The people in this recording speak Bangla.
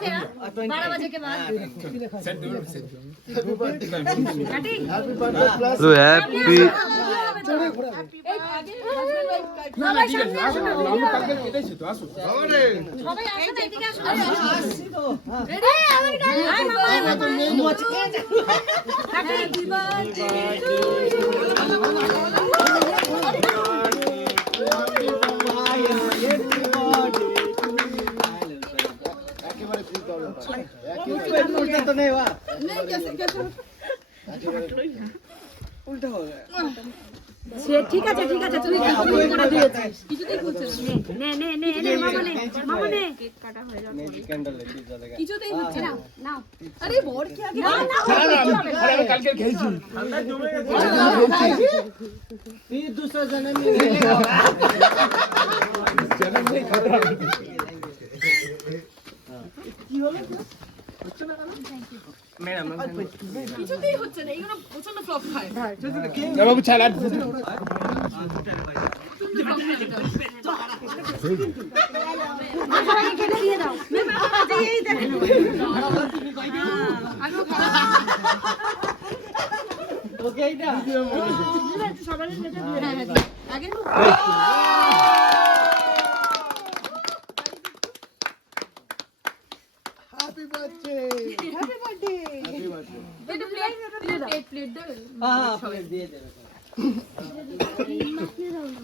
गया 12 बजे के बाद তো হ্যাপি ঠিক আছে তুই করে দিয়েছিস কিছুতেই খুলছে নে মামা নে কেক কাটা হয়ে যাবে কিছুতেই হচ্ছে না নাও আরে বড় কি আগে না আরে আমি কালকে খেয়েছি ঠান্ডা জমে গেছে তুই दूसरा जन्म में नहीं लेगा जन्म में खतरा কি হলো হচ্ছে না কেন ম্যাডাম কিছুতেই হচ্ছে না এগুলো প্রচন্ড ফ্লপ খায় না বাবু ছাড় আর সবাইকে কেটে দিয়ে দাও এই দেখো ওকে এটা সবাইকে কেটে দিয়ে দাও আগে হ্যাপি বার্থডে হ্যাপি বার্থডে এটা প্লেট দিয়ে দাও हां प्लेट দিয়ে দেবে